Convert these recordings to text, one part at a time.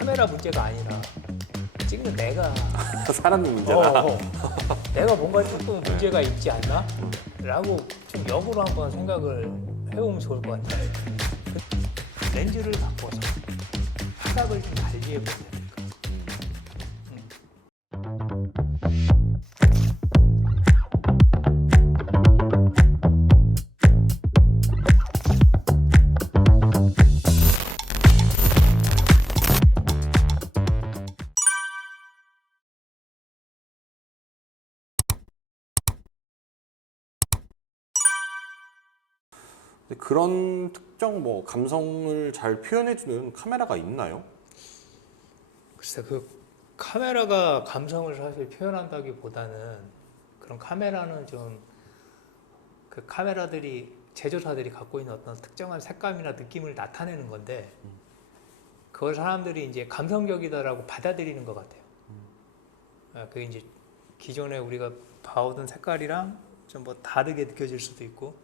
카메라 문제가 아니라 찍는 내가 사람이 문제다. 내가 뭔가 조금 문제가 있지 않나? 라고 좀 역으로 한번 생각을 해보면 좋을 것 같아요. 렌즈를 바꿔서 시각을 좀 달리 해보면 될까? 근데 그런 특정 뭐 감성을 잘 표현해주는 카메라가 있나요? 글쎄 그 카메라가 감성을 사실 표현한다기보다는 그런 카메라는 좀 그 카메라들이 제조사들이 갖고 있는 어떤 특정한 색감이나 느낌을 나타내는 건데 그걸 사람들이 이제 감성적이다라고 받아들이는 것 같아요. 그게 이제 기존에 우리가 봐오던 색깔이랑 좀 뭐 다르게 느껴질 수도 있고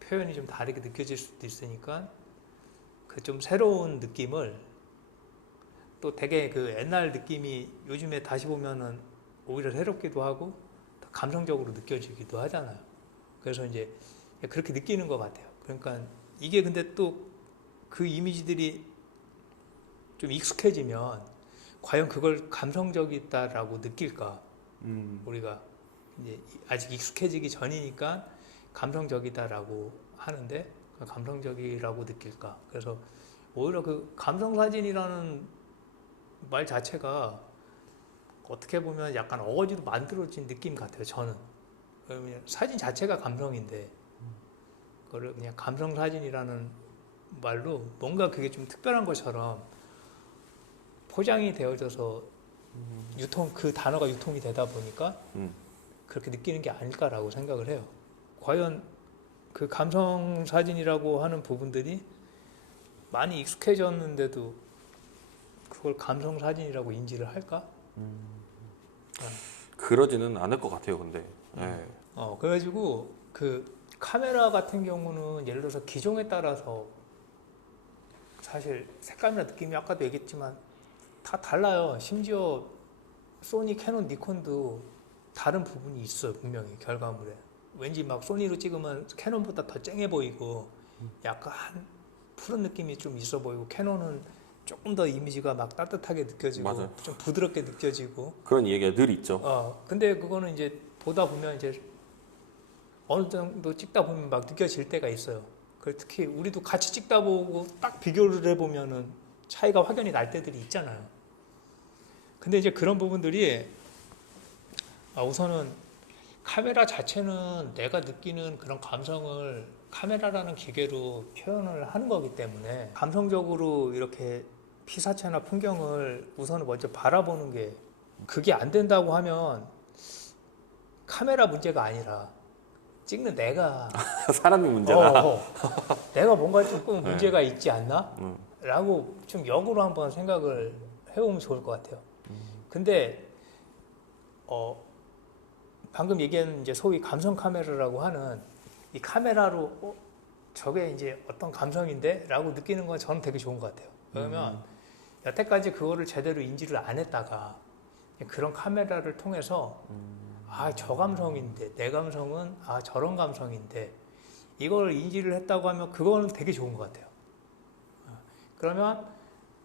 표현이 좀 다르게 느껴질 수도 있으니까 그 좀 새로운 느낌을 또 되게 그 옛날 느낌이 요즘에 다시 보면은 오히려 새롭기도 하고 더 감성적으로 느껴지기도 하잖아요. 그래서 이제 그렇게 느끼는 것 같아요. 그러니까 이게 근데 또 그 이미지들이 좀 익숙해지면 과연 그걸 감성적이다라고 느낄까? 우리가 이제 아직 익숙해지기 전이니까 감성적이다라고 하는데 감성적이라고 느낄까? 그래서 오히려 그 감성 사진이라는 말 자체가 어떻게 보면 약간 어거지로 만들어진 느낌 같아요. 저는. 그러면 사진 자체가 감성인데 그거를 그냥 감성 사진이라는 말로 뭔가 그게 좀 특별한 것처럼 포장이 되어져서 그 단어가 유통이 되다 보니까 그렇게 느끼는 게 아닐까라고 생각을 해요. 과연 그 감성 사진이라고 하는 부분들이 많이 익숙해졌는데도 그걸 감성 사진이라고 인지를 할까? 그러지는 않을 것 같아요, 근데. 네. 그래가지고 그 카메라 같은 경우는 예를 들어서 기종에 따라서 사실 색감이나 느낌이 아까도 얘기했지만 다 달라요. 심지어 소니, 캐논, 니콘도 다른 부분이 있어요. 분명히 결과물에. 왠지 막 소니로 찍으면 캐논보다 더 쨍해 보이고 약간 푸른 느낌이 좀 있어 보이고 캐논은 조금 더 이미지가 막 따뜻하게 느껴지고 맞아요. 좀 부드럽게 느껴지고 그런 얘기가 늘 있죠. 근데 그거는 이제 보다 보면 이제 어느 정도 찍다 보면 막 느껴질 때가 있어요. 그 특히 우리도 같이 찍다 보고 딱 비교를 해보면은 차이가 확연히 날 때들이 있잖아요. 근데 이제 그런 부분들이 우선은 카메라 자체는 내가 느끼는 그런 감성을 카메라라는 기계로 표현을 하는 거기 때문에 감성적으로 이렇게 피사체나 풍경을 우선은 먼저 바라보는 게 그게 안 된다고 하면 카메라 문제가 아니라 찍는 내가 사람이 문제다. 내가 뭔가 조금 문제가 있지 않나? 라고 좀 역으로 한번 생각을 해보면 좋을 것 같아요. 근데 방금 얘기한 이제 소위 감성 카메라라고 하는 이 카메라로 저게 이제 어떤 감성인데? 라고 느끼는 건 저는 되게 좋은 것 같아요. 그러면 여태까지 그거를 제대로 인지를 안 했다가 그런 카메라를 통해서 저 감성인데 내 감성은 저런 감성인데 이걸 인지를 했다고 하면 그거는 되게 좋은 것 같아요. 그러면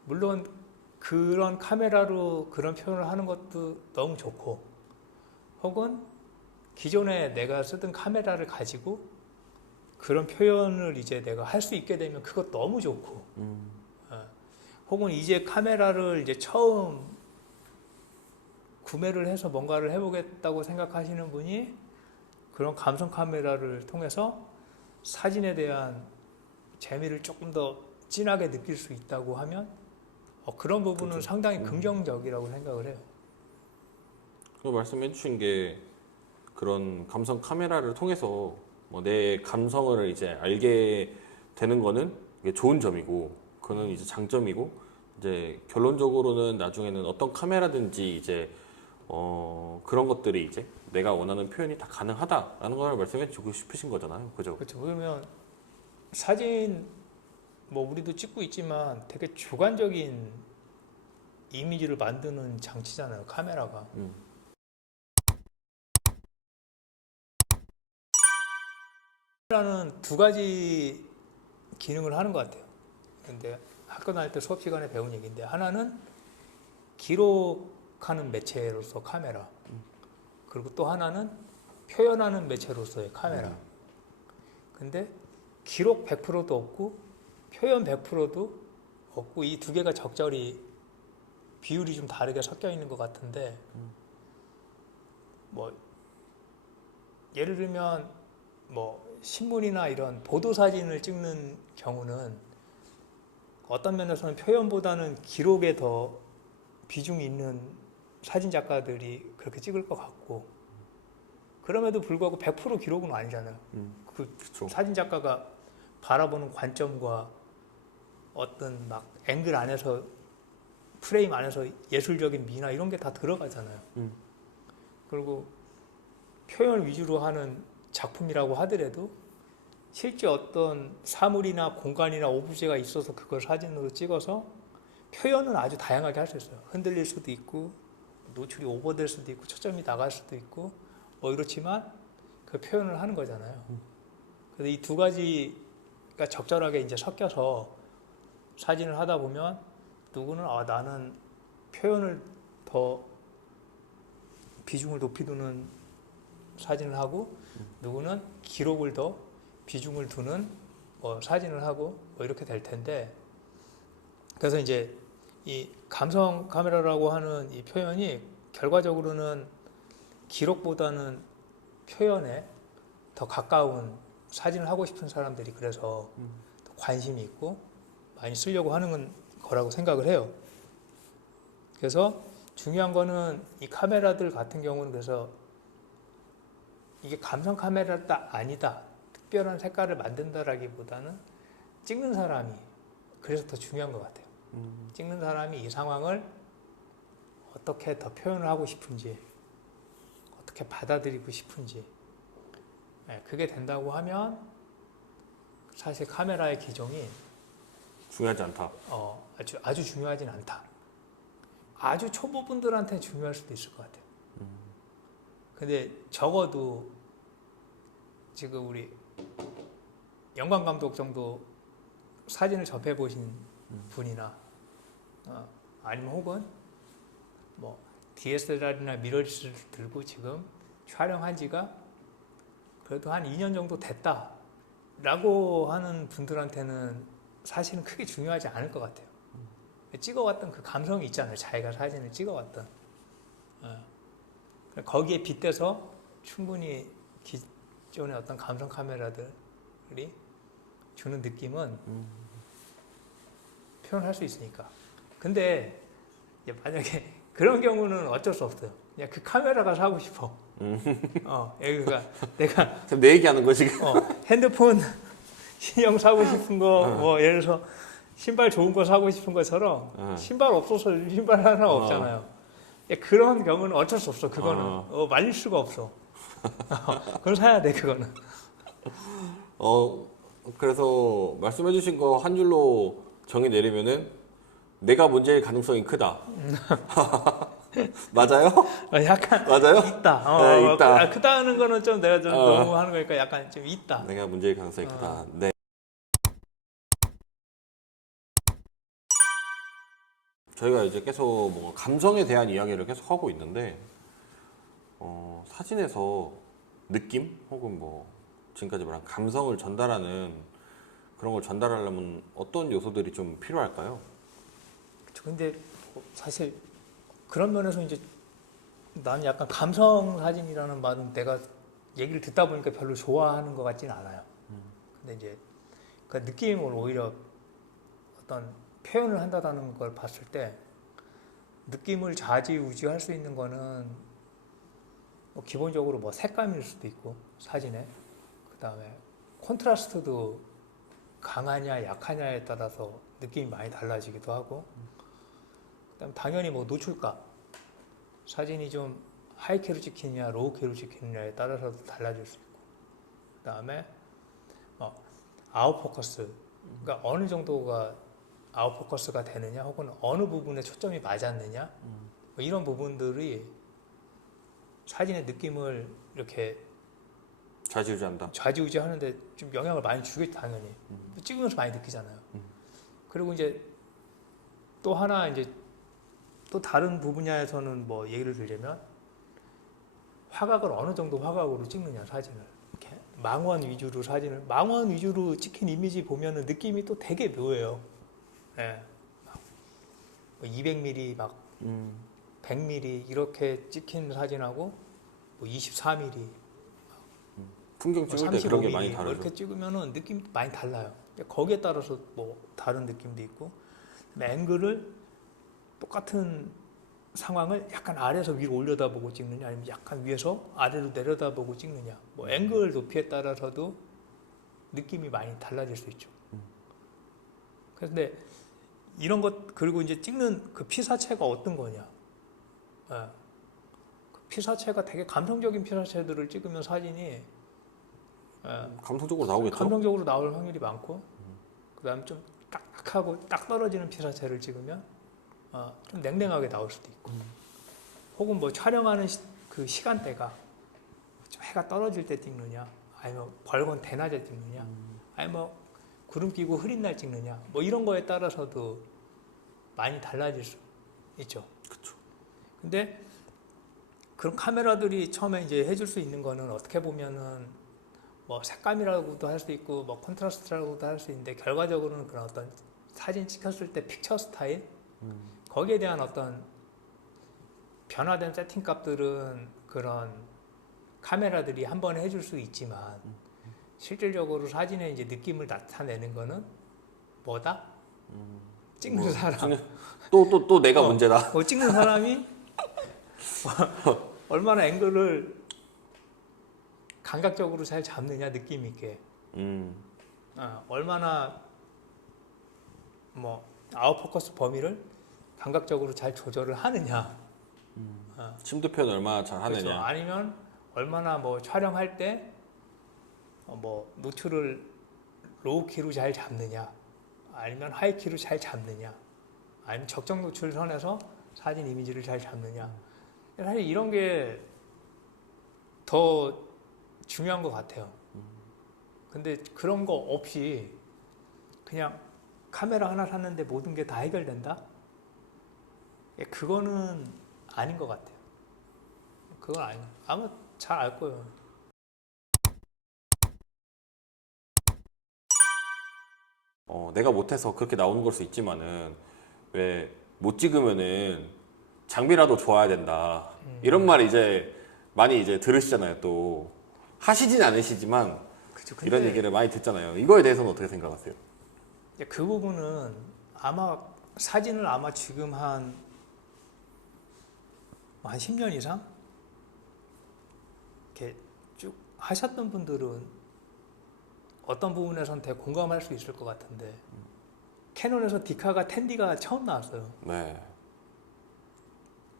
물론 그런 카메라로 그런 표현을 하는 것도 너무 좋고 혹은 기존에 내가 쓰던 카메라를 가지고 그런 표현을 이제 내가 할 수 있게 되면 그것 너무 좋고 혹은 이제 카메라를 이제 처음 구매를 해서 뭔가를 해보겠다고 생각하시는 분이 그런 감성 카메라를 통해서 사진에 대한 재미를 조금 더 진하게 느낄 수 있다고 하면 그런 부분은 그렇죠. 상당히 긍정적이라고 생각을 해요. 그 말씀해 주신 게 그런 감성 카메라를 통해서 뭐 내 감성을 이제 알게 되는 거는 이게 좋은 점이고 그거는 이제 장점이고 이제 결론적으로는 나중에는 어떤 카메라든지 이제 그런 것들이 이제 내가 원하는 표현이 다 가능하다라는 걸 말씀해 주고 싶으신 거잖아요. 그죠? 그렇죠. 그러면 사진 뭐 우리도 찍고 있지만 되게 주관적인 이미지를 만드는 장치잖아요, 카메라가. 카메라는 두 가지 기능을 하는 것 같아요. 근데 학교 다닐 때 수업 시간에 배운 얘기인데, 하나는 기록하는 매체로서 카메라, 그리고 또 하나는 표현하는 매체로서의 카메라. 근데 기록 100%도 없고 표현 100%도 없고, 이 두 개가 적절히 비율이 좀 다르게 섞여 있는 것 같은데, 뭐 예를 들면 뭐 신문이나 이런 보도 사진을 찍는 경우는 어떤 면에서는 표현보다는 기록에 더 비중이 있는 사진 작가들이 그렇게 찍을 것 같고, 그럼에도 불구하고 100% 기록은 아니잖아요. 그 그쵸. 사진 작가가 바라보는 관점과 어떤 막 앵글 안에서, 프레임 안에서 예술적인 미나 이런 게 다 들어가잖아요. 그리고 표현 위주로 하는 작품이라고 하더라도 실제 어떤 사물이나 공간이나 오브제가 있어서 그걸 사진으로 찍어서 표현은 아주 다양하게 할 수 있어요. 흔들릴 수도 있고, 노출이 오버될 수도 있고, 초점이 나갈 수도 있고, 뭐 이렇지만 그 표현을 하는 거잖아요. 그래서 이 두 가지가 적절하게 이제 섞여서 사진을 하다 보면, 누구는 나는 표현을 더 비중을 높이 두는 사진을 하고, 누구는 기록을 더 비중을 두는 뭐 사진을 하고, 뭐 이렇게 될 텐데, 그래서 이제 이 감성 카메라라고 하는 이 표현이 결과적으로는 기록보다는 표현에 더 가까운 사진을 하고 싶은 사람들이 그래서 더 관심이 있고 많이 쓰려고 하는 거라고 생각을 해요. 그래서 중요한 거는 이 카메라들 같은 경우는, 그래서 이게 감성 카메라다 아니다, 특별한 색깔을 만든다라기보다는 찍는 사람이 그래서 더 중요한 것 같아요. 찍는 사람이 이 상황을 어떻게 더 표현을 하고 싶은지, 어떻게 받아들이고 싶은지, 그게 된다고 하면 사실 카메라의 기종이 중요하지 않다. 아주 중요하진 않다. 아주 초보분들한테는 중요할 수도 있을 것 같아요. 근데 적어도 지금 우리 영광 감독 정도 사진을 접해 보신 분이나 아니면 혹은 뭐 DSLR이나 미러리스를 들고 지금 촬영한 지가 그래도 한 2년 정도 됐다라고 하는 분들한테는 사실은 크게 중요하지 않을 것 같아요. 찍어왔던 그 감성이 있잖아요. 자기가 사진을 찍어왔던. 거기에 빗대서 충분히 기존의 어떤 감성 카메라들이 주는 느낌은 표현할 수 있으니까. 근데 만약에 그런 경우는 어쩔 수 없어요. 그냥 그 카메라가 사고 싶어. 그러니까 내가 지금 내 얘기하는 거 지금. 핸드폰 신형 사고 싶은 거, 뭐 예를 들어서 신발 좋은 거 사고 싶은 것처럼 신발 없어서 신발 하나 없잖아요. 그런 경우는 어쩔 수 없어. 그거는 말릴 수가 없어. 그건 사야 돼. 그거는. 그래서 말씀해주신 거 한 줄로 정의 내리면은 내가 문제일 가능성이 크다. 맞아요? 약간 맞아요? 있다. 네, 있다. 크다는 거는 좀 내가 좀 너무 하는 거니까 약간 좀 있다. 내가 문제일 가능성이 크다. 네. 저희가 이제 계속 뭐 감성에 대한 이야기를 계속 하고 있는데, 사진에서 느낌 혹은 뭐 지금까지 말한 감성을 전달하는 그런 걸 전달하려면 어떤 요소들이 좀 필요할까요? 근데 사실 그런 면에서 이제 나는 약간 감성 사진이라는 말은 내가 얘기를 듣다 보니까 별로 좋아하는 것 같지는 않아요. 근데 이제 그 느낌을 오히려 어떤 표현을 한다는 걸 봤을 때 느낌을 좌지우지할 수 있는 거는 뭐 기본적으로 뭐 색감일 수도 있고 사진에, 그 다음에 콘트라스트도 강하냐 약하냐에 따라서 느낌이 많이 달라지기도 하고, 그다음 당연히 뭐 노출값, 사진이 좀 하이캐로 찍히느냐 로우캐로 찍히느냐에 따라서도 달라질 수 있고, 그다음에 아웃포커스, 그러니까 어느 정도가 아웃포커스가 되느냐 혹은 어느 부분에 초점이 맞았느냐 뭐 이런 부분들이 사진의 느낌을 이렇게 좌지우지한다. 좌지우지하는데 좀 영향을 많이 주겠죠 당연히. 찍으면서 많이 느끼잖아요. 그리고 이제 또 하나 이제 또 다른 분야에서는 뭐 얘기를 들자면 화각을 어느 정도 화각으로 찍느냐 사진을 이렇게 망원 위주로 사진을 망원 위주로 찍힌 이미지 보면은 느낌이 또 되게 묘해요. 예. 막 200mm 막 100mm 이렇게 찍힌 사진하고 뭐 24mm 풍경 찍을 때 그런 게 35mm 많이 뭐 다르죠. 이렇게 찍으면은 느낌이 많이 달라요. 거기에 따라서 뭐 다른 느낌도 있고 앵글을 똑같은 상황을 약간 아래에서 위로 올려다보고 찍느냐 아니면 약간 위에서 아래로 내려다보고 찍느냐 뭐 앵글 높이에 따라서도 느낌이 많이 달라질 수 있죠. 그런데 이런 것 그리고 이제 찍는 그 피사체가 어떤 거냐 예. 그 피사체가 되게 감성적인 피사체들을 찍으면 사진이 예, 감성적으로 나오겠죠. 감성적으로 나올 확률이 많고 그다음에 좀 딱딱하고 딱 떨어지는 피사체를 찍으면 좀 냉랭하게 나올 수도 있고 혹은 뭐 촬영하는 그 시간대가 좀 해가 떨어질 때 찍느냐 아니면 밝은 대낮에 찍느냐 아니면 뭐 구름 끼고 흐린 날 찍느냐 뭐 이런 거에 따라서도 많이 달라질 수 있죠. 그렇죠. 근데 그런 카메라들이 처음에 이제 해줄 수 있는 거는 어떻게 보면은 뭐 색감이라고도 할 수 있고 뭐 컨트라스트라고도 할 수 있는데 결과적으로는 그런 어떤 사진 찍혔을 때 픽처 스타일 거기에 대한 어떤 변화된 세팅 값들은 그런 카메라들이 한 번에 해줄 수 있지만 실질적으로 사진의 이제 느낌을 나타내는 거는 뭐다? 찍는 뭐, 사람. 또 내가 문제다. 찍는 사람이 얼마나 앵글을 감각적으로 잘 잡느냐 느낌 있게. 얼마나 뭐 아웃포커스 범위를 감각적으로 잘 조절을 하느냐. 심도 표현 얼마나 잘 하느냐. 그렇죠. 아니면 얼마나 뭐 촬영할 때 뭐 노출을 로우 키로 잘 잡느냐, 아니면 하이 키로 잘 잡느냐, 아니면 적정 노출 선에서 사진 이미지를 잘 잡느냐. 사실 이런 게 더 중요한 것 같아요. 근데 그런 거 없이 그냥 카메라 하나 샀는데 모든 게 다 해결된다? 그거는 아닌 것 같아요. 그건 아니에요. 아마 잘 알 거예요. 내가 못해서 그렇게 나오는 걸 수 있지만은 왜 못 찍으면은 장비라도 좋아야 된다. 이런 말 이제 많이 이제 들으시잖아요. 또 하시진 않으시지만 그쵸, 이런 얘기를 많이 듣잖아요. 이거에 대해서는 어떻게 생각하세요? 그 부분은 아마 사진을 아마 지금 한 10년 이상 이렇게 쭉 하셨던 분들은 어떤 부분에선 되게 공감할 수 있을 것 같은데 캐논에서 디카가 10D가 처음 나왔어요. 네.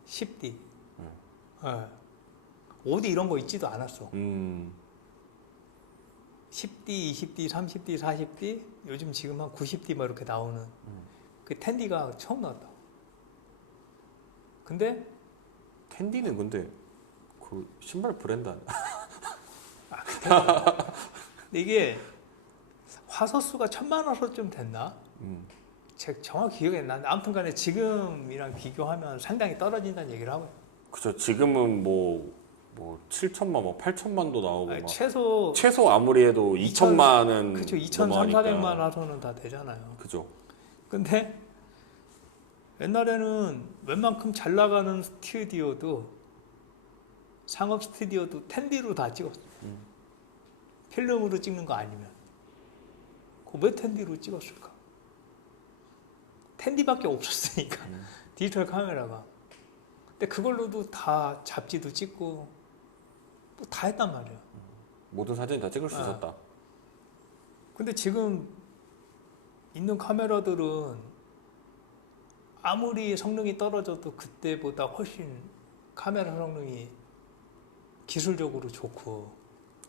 10D. 네. 5D 이런 거 있지도 않았어. 10D, 20D, 30D, 40D, 요즘 지금 한 90D 뭐 이렇게 나오는 그 10D가 처음 나왔다. 근데 텐디는 근데 그 신발 브랜드 아니야? 근데 이게 화소수가 1000만 화소쯤 됐나? 제가 정확히 기억이 안 나는데 아무튼간에 지금이랑 비교하면 상당히 떨어진다는 얘기를 하고 그죠. 지금은 뭐 7천만, 뭐 8천만도 나오고 아니, 막 최소 아무리 해도 2천만은 그쵸 2,300~400만 화소는 다 되잖아요. 그죠. 근데 옛날에는 웬만큼 잘 나가는 스튜디오도 상업 스튜디오도 10D로 다 찍었어. 필름으로 찍는 거 아니면 왜 10D로 찍었을까? 10D밖에 없었으니까 디지털 카메라가. 근데 그걸로도 다 잡지도 찍고 뭐 다 했단 말이야. 모든 사진이 다 찍을 수 있었다. 근데 지금 있는 카메라들은 아무리 성능이 떨어져도 그때보다 훨씬 카메라 성능이 기술적으로 좋고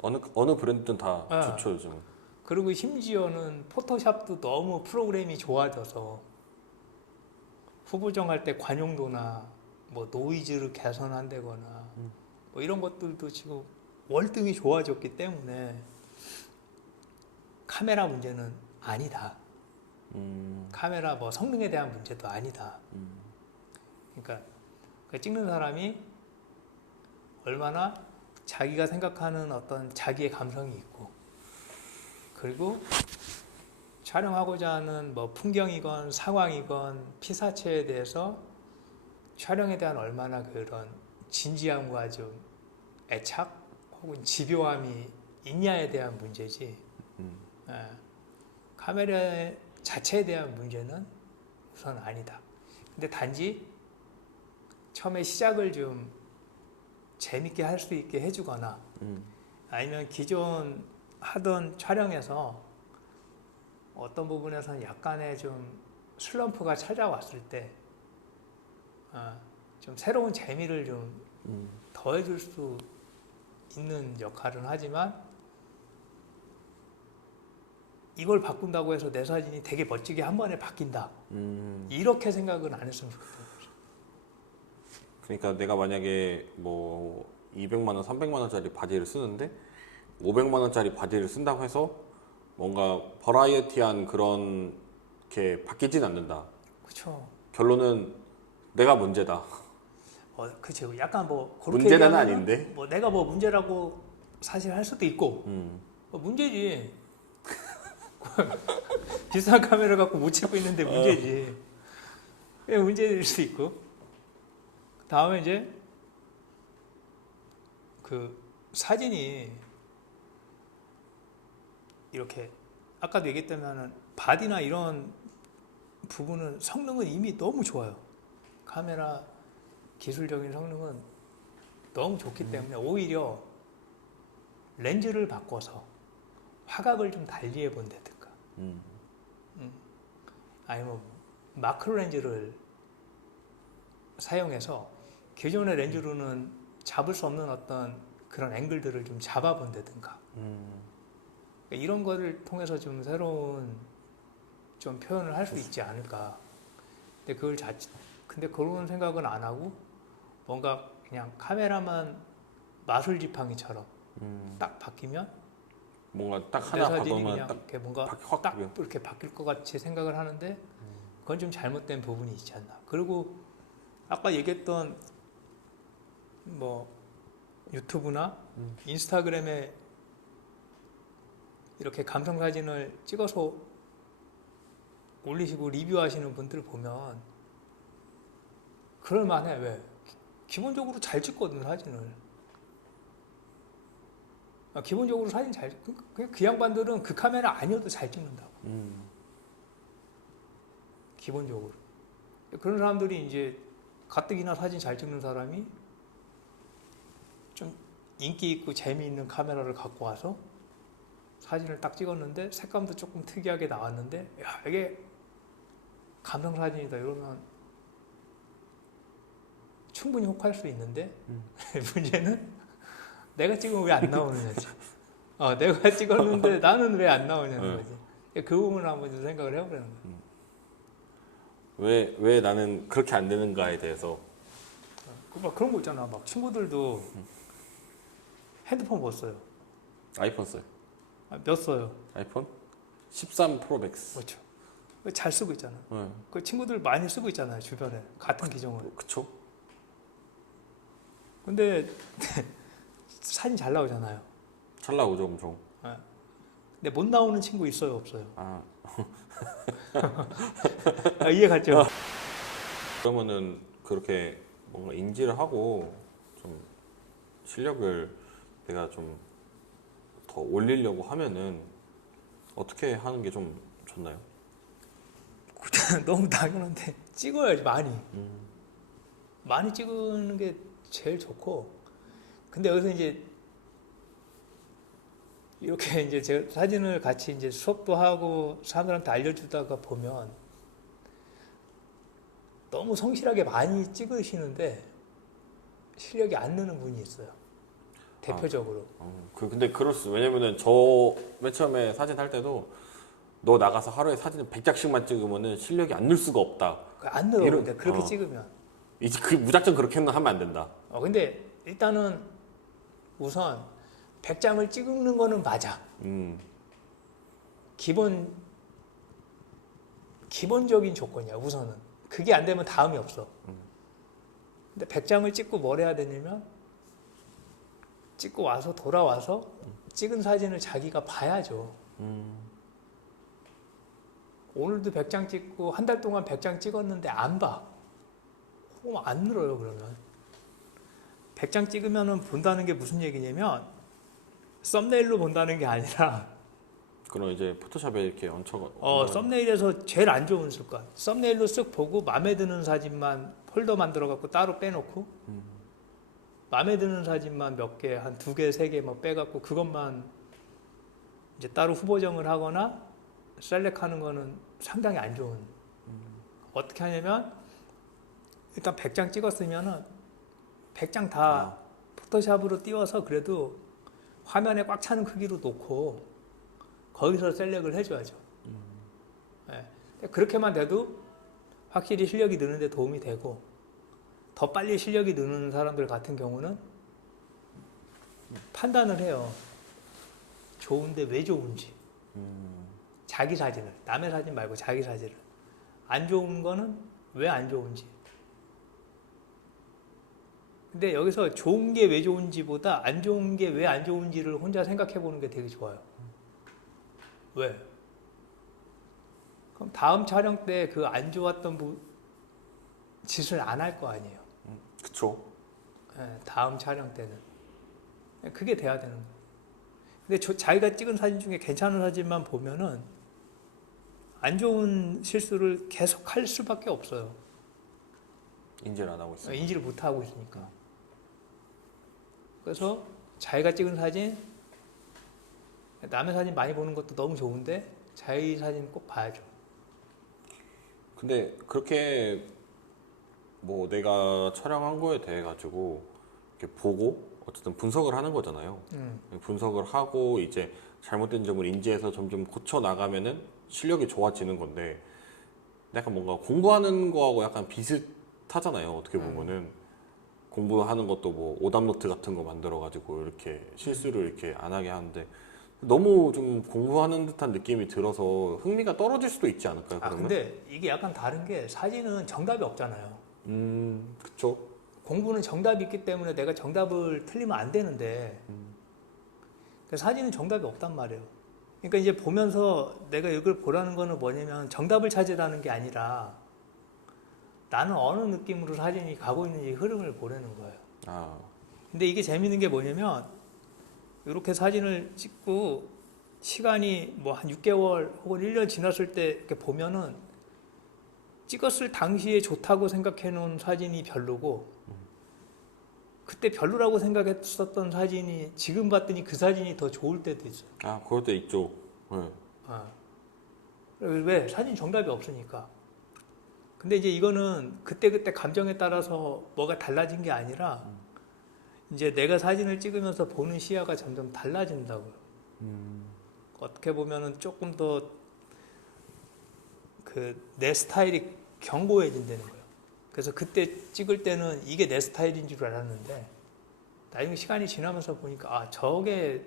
어느 브랜드든 다 좋죠 요즘은. 그리고 심지어는 포토샵도 너무 프로그램이 좋아져서 후보 정할 때 관용도나 뭐 노이즈를 개선한다거나 뭐 이런 것들도 지금 월등히 좋아졌기 때문에 카메라 문제는 아니다. 카메라 뭐 성능에 대한 문제도 아니다. 그러니까 그 찍는 사람이 얼마나 자기가 생각하는 어떤 자기의 감성이 있고, 그리고 촬영하고자 하는 뭐 풍경이건 상황이건 피사체에 대해서 촬영에 대한 얼마나 그런 진지함과 좀 애착 혹은 집요함이 있냐에 대한 문제지, 예, 카메라 자체에 대한 문제는 우선 아니다. 근데 단지 처음에 시작을 좀 재밌게 할 수 있게 해주거나 아니면 기존 하던 촬영에서 어떤 부분에서는 약간의 좀 슬럼프가 찾아왔을 때 좀 새로운 재미를 좀 더해줄 수 있는 역할은 하지만, 이걸 바꾼다고 해서 내 사진이 되게 멋지게 한 번에 바뀐다, 이렇게 생각은 안 했으면 좋겠어요. 그러니까 내가 만약에 뭐 200만 원, 300만 원짜리 바디를 쓰는데 500만 원짜리 바디를 쓴다고 해서 뭔가 버라이어티한 그런 게 바뀌진 않는다. 그렇죠. 결론은 내가 문제다. 그렇죠. 약간 뭐 그렇게 문제는 얘기하면은 아닌데. 뭐 내가 뭐 문제라고 사실 할 수도 있고, 문제지. 비싼 카메라 갖고 못 찍고 있는데 문제지. 왜 문제일 수 있고. 다음에 이제 그 사진이 이렇게 아까도 얘기했다면은 바디나 이런 부분은 성능은 이미 너무 좋아요. 카메라 기술적인 성능은 너무 좋기 때문에 오히려 렌즈를 바꿔서 화각을 좀 달리해 본다든가, 아니면 마크로 렌즈를 사용해서 기존의 렌즈로는 잡을 수 없는 어떤 그런 앵글들을 좀 잡아본다든가, 이런 거를 통해서 좀 새로운 좀 표현을 할 수 있지 않을까. 근데 그런 생각은 안 하고 뭔가 그냥 카메라만 마술 지팡이처럼 딱 바뀌면 뭔가 딱 내 하나 사진이 받으면 그냥 딱 이렇게 뭔가 확 딱 바뀌어요. 이렇게 바뀔 것 같이 생각을 하는데, 그건 좀 잘못된 부분이 있지 않나. 그리고 아까 얘기했던 뭐 유튜브나 인스타그램에 이렇게 감성 사진을 찍어서 올리시고 리뷰하시는 분들 보면 그럴만해. 왜? 기본적으로 잘 찍거든, 사진을. 기본적으로 사진 잘, 그 양반들은 그 카메라 아니어도 잘 찍는다고. 기본적으로. 그런 사람들이 이제 가뜩이나 사진 잘 찍는 사람이 좀 인기 있고 재미있는 카메라를 갖고 와서 사진을 딱 찍었는데 색감도 조금 특이하게 나왔는데, 야, 이게 감성 사진이다 이러면 충분히 혹할 수 있는데, 문제는 내가 찍으면 왜 안 나오느냐지. 내가 찍었는데 나는 왜 안 나오냐는 거지. 그 부분을 한번 좀 생각을 해보려는 거야. 왜 나는 그렇게 안 되는가에 대해서. 막 그런 거 있잖아. 막 친구들도 핸드폰 뭐 써요? 아이폰 써요. 몇 써요? 아이폰 13 프로 맥스. 그렇죠. 잘 쓰고 있잖아. 네. 그 친구들 많이 쓰고 있잖아요, 주변에. 같은 기종을. 그쵸? 근데 사진 잘 나오잖아요. 잘 나오죠, 엄청. 근데 못 나오는 친구 있어요, 없어요? 아, 이해 갔죠? 그러면은 그렇게 뭔가 인지를 하고 좀 실력을 내가 좀 더 올리려고 하면은 어떻게 하는 게 좀 좋나요? 너무 당연한데 찍어야지, 많이. 많이 찍는 게 제일 좋고. 근데 여기서 이제 이렇게 이제 제가 사진을 같이 이제 수업도 하고 사람들한테 알려주다가 보면 너무 성실하게 많이 찍으시는데 실력이 안 느는 분이 있어요. 대표적으로. 근데 그럴 수, 왜냐면은 저 맨 처음에 사진 할 때도 너 나가서 하루에 사진을 100장씩만 찍으면은 실력이 안 늘 수가 없다. 안 늘어. 이런- 근데 그렇게 어. 찍으면. 이제 그 무작정 그렇게는 하면 안 된다. 근데 일단은 우선 100장을 찍는 거는 맞아. 기본적인 조건이야, 우선은. 그게 안 되면 다음이 없어. 근데 100장을 찍고 뭘 해야 되냐면, 찍고 와서 돌아와서 찍은 사진을 자기가 봐야죠. 오늘도 100장 찍고 한 달 동안 100장 찍었는데 안 봐. 그럼 안 늘어요, 그러면. 100장 찍으면 본다는 게 무슨 얘기냐면, 썸네일로 본다는 게 아니라, 그럼 이제 포토샵에 이렇게 얹혀. 썸네일에서 제일 안 좋은 습관. 썸네일로 쓱 보고 마음에 드는 사진만 폴더 만들어 갖고 따로 빼놓고 마음에 드는 사진만 몇 개, 한 2개, 3개 뭐 빼갖고 그것만 이제 따로 후보정을 하거나 셀렉하는 거는 상당히 안 좋은. 어떻게 하냐면 일단 100장 찍었으면은 100장 다 포토샵으로 띄워서 그래도 화면에 꽉 차는 크기로 놓고 거기서 셀렉을 해줘야죠. 네. 그렇게만 돼도 확실히 실력이 느는데 도움이 되고 더 빨리 실력이 느는 사람들 같은 경우는 판단을 해요. 좋은데 왜 좋은지. 자기 사진을, 남의 사진 말고 자기 사진을. 안 좋은 거는 왜 안 좋은지. 근데 여기서 좋은 게 왜 좋은지보다 안 좋은 게 왜 안 좋은지를 혼자 생각해 보는 게 되게 좋아요. 왜? 그럼 다음 촬영 때 그 안 좋았던 짓을 안 할 거 아니에요. 그쵸. 네, 다음 촬영 때는. 그게 돼야 되는 거예요. 근데 자기가 찍은 사진 중에 괜찮은 사진만 보면은 안 좋은 실수를 계속 할 수밖에 없어요. 인지를 안 하고 있어요. 인지를 못 하고 있으니까. 그래서 자기가 찍은 사진, 남의 사진 많이 보는 것도 너무 좋은데 자기 사진 꼭 봐야죠. 근데 그렇게 뭐 내가 촬영한 거에 대해 가지고 이렇게 보고 어쨌든 분석을 하는 거잖아요. 분석을 하고 이제 잘못된 점을 인지해서 점점 고쳐 나가면은 실력이 좋아지는 건데 약간 뭔가 공부하는 거하고 약간 비슷하잖아요. 어떻게 보면은 공부하는 것도 뭐 오답노트 같은 거 만들어 가지고 이렇게 실수를 이렇게 안 하게 하는데 너무 좀 공부하는 듯한 느낌이 들어서 흥미가 떨어질 수도 있지 않을까요? 그러면? 근데 이게 약간 다른 게 사진은 정답이 없잖아요. 그쵸. 공부는 정답이 있기 때문에 내가 정답을 틀리면 안 되는데 사진은 정답이 없단 말이에요. 그러니까 이제 보면서 내가 이걸 보라는 거는 뭐냐면 정답을 찾으라는 게 아니라 나는 어느 느낌으로 사진이 가고 있는지 흐름을 보려는 거예요. 근데 이게 재밌는 게 뭐냐면 이렇게 사진을 찍고 시간이 뭐 한 6개월 혹은 1년 지났을 때 이렇게 보면은 찍었을 당시에 좋다고 생각해 놓은 사진이 별로고 그때 별로라고 생각했었던 사진이 지금 봤더니 그 사진이 더 좋을 때도 있어요. 그럴 때 있죠. 네. 왜? 사진 정답이 없으니까. 근데 이제 이거는 그때그때 감정에 따라서 뭐가 달라진 게 아니라 이제 내가 사진을 찍으면서 보는 시야가 점점 달라진다고요. 어떻게 보면은 조금 더 내 스타일이 견고해진다는 거예요. 그래서 그때 찍을 때는 이게 내 스타일인 줄 알았는데 나중에 시간이 지나면서 보니까 저게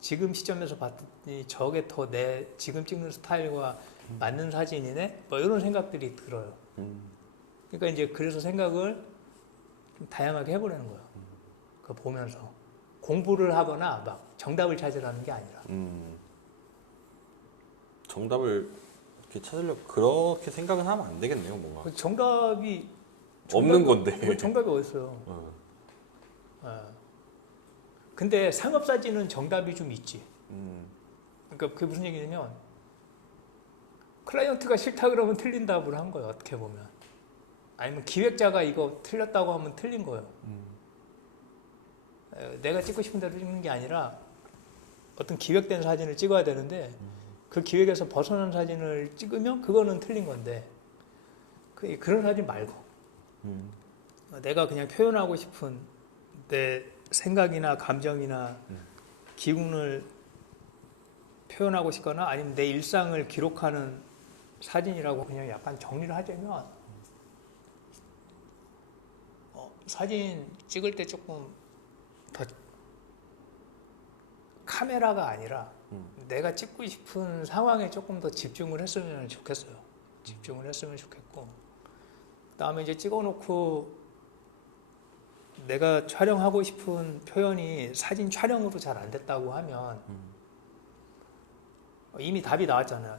지금 시점에서 봤더니 저게 더 내 지금 찍는 스타일과 맞는 사진이네? 뭐 이런 생각들이 들어요. 그러니까 이제 그래서 생각을 좀 다양하게 해보려는 거예요. 그거 보면서 공부를 하거나 막 정답을 찾으라는 게 아니라. 정답을 이렇게 찾으려고 그렇게 생각은 하면 안 되겠네요, 뭔가. 정답이 없는 건데. 정답이 어딨어요. 근데 상업사진은 정답이 좀 있지. 그러니까 그게 무슨 얘기냐면 클라이언트가 싫다 그러면 틀린 답을 한 거예요. 어떻게 보면. 아니면 기획자가 이거 틀렸다고 하면 틀린 거예요. 내가 찍고 싶은 대로 찍는 게 아니라 어떤 기획된 사진을 찍어야 되는데 그 기획에서 벗어난 사진을 찍으면 그거는 틀린 건데 그런 사진 말고 내가 그냥 표현하고 싶은 내 생각이나 감정이나 기분을 표현하고 싶거나 아니면 내 일상을 기록하는 사진이라고 그냥 약간 정리를 하자면 사진 찍을 때 조금 더 카메라가 아니라 내가 찍고 싶은 상황에 조금 더 집중을 했으면 좋겠어요. 집중을 했으면 좋겠고, 그다음에 이제 찍어놓고 내가 촬영하고 싶은 표현이 사진 촬영으로 잘 안 됐다고 하면 이미 답이 나왔잖아요.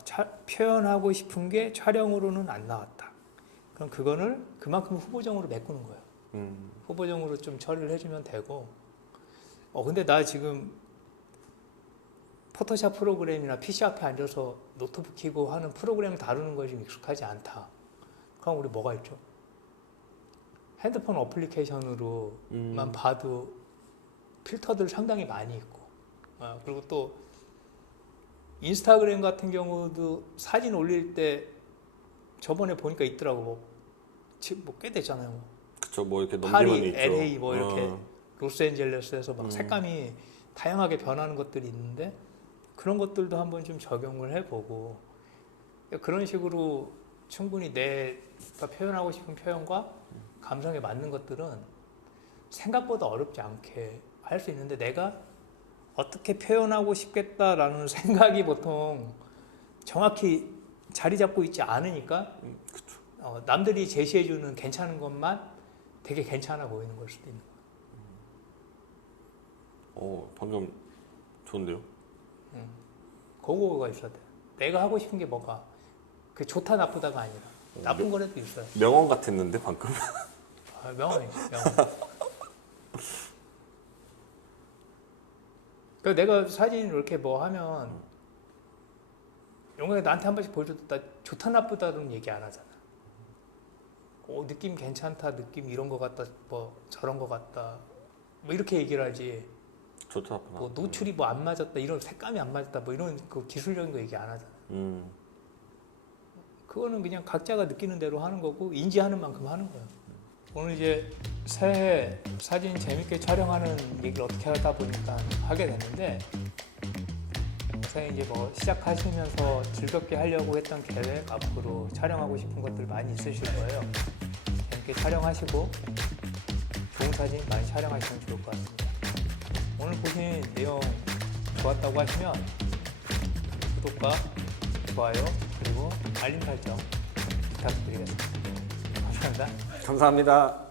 표현하고 싶은 게 촬영으로는 안 나왔다. 그럼 그거를 그만큼 후보정으로 메꾸는 거예요. 후보정으로 좀 처리를 해주면 되고. 근데 나 지금 포토샵 프로그램이나 PC 앞에 앉아서 노트북 켜고 하는 프로그램 다루는 거에 좀 익숙하지 않다. 그럼 우리 뭐가 있죠? 핸드폰 어플리케이션으로만 봐도 필터들 상당히 많이 있고, 그리고 또 인스타그램 같은 경우도 사진 올릴 때 저번에 보니까 있더라고. 뭐 꽤 됐잖아요. 그쵸, 뭐 이렇게 넘기면 파리, 있죠. LA 뭐 이렇게 로스앤젤레스에서 막 색감이 다양하게 변하는 것들이 있는데 그런 것들도 한번 좀 적용을 해보고, 그런 식으로 충분히 내가 표현하고 싶은 표현과 감성에 맞는 것들은 생각보다 어렵지 않게 할 수 있는데, 내가 어떻게 표현하고 싶겠다라는 생각이 보통 정확히 자리 잡고 있지 않으니까 남들이 제시해주는 괜찮은 것만 되게 괜찮아 보이는 걸 수도 있는 거예요. 방금 좋은데요? 그거가 있어야 돼. 내가 하고 싶은 게 뭐가, 그 좋다 나쁘다가 아니라 나쁜 거라도 있어요. 명언 같았는데 방금. 명언이지, 명언. 그러니까 내가 사진 이렇게 뭐 하면 영광이 나한테 한 번씩 보여줘도 나 좋다 나쁘다는 얘기 안 하잖아. 느낌 괜찮다, 느낌 이런 거 같다, 뭐 저런 거 같다, 뭐 이렇게 얘기를 하지. 좋다. 뭐 노출이 뭐 안 맞았다, 이런 색감이 안 맞았다, 뭐 이런 그 기술적인 거 얘기 안 하잖아. 그거는 그냥 각자가 느끼는 대로 하는 거고 인지하는 만큼 하는 거야. 오늘 이제 새해 사진 재밌게 촬영하는 얘기를 어떻게 하다 보니까 하게 됐는데, 새해 이제 뭐 시작하시면서 즐겁게 하려고 했던 계획, 앞으로 촬영하고 싶은 것들 많이 있으실 거예요. 재밌게 촬영하시고 좋은 사진 많이 촬영하시면 좋을 것 같습니다. 오늘 보신 내용 좋았다고 하시면 구독과 좋아요 그리고 알림 설정 부탁드리겠습니다. 감사합니다. 감사합니다.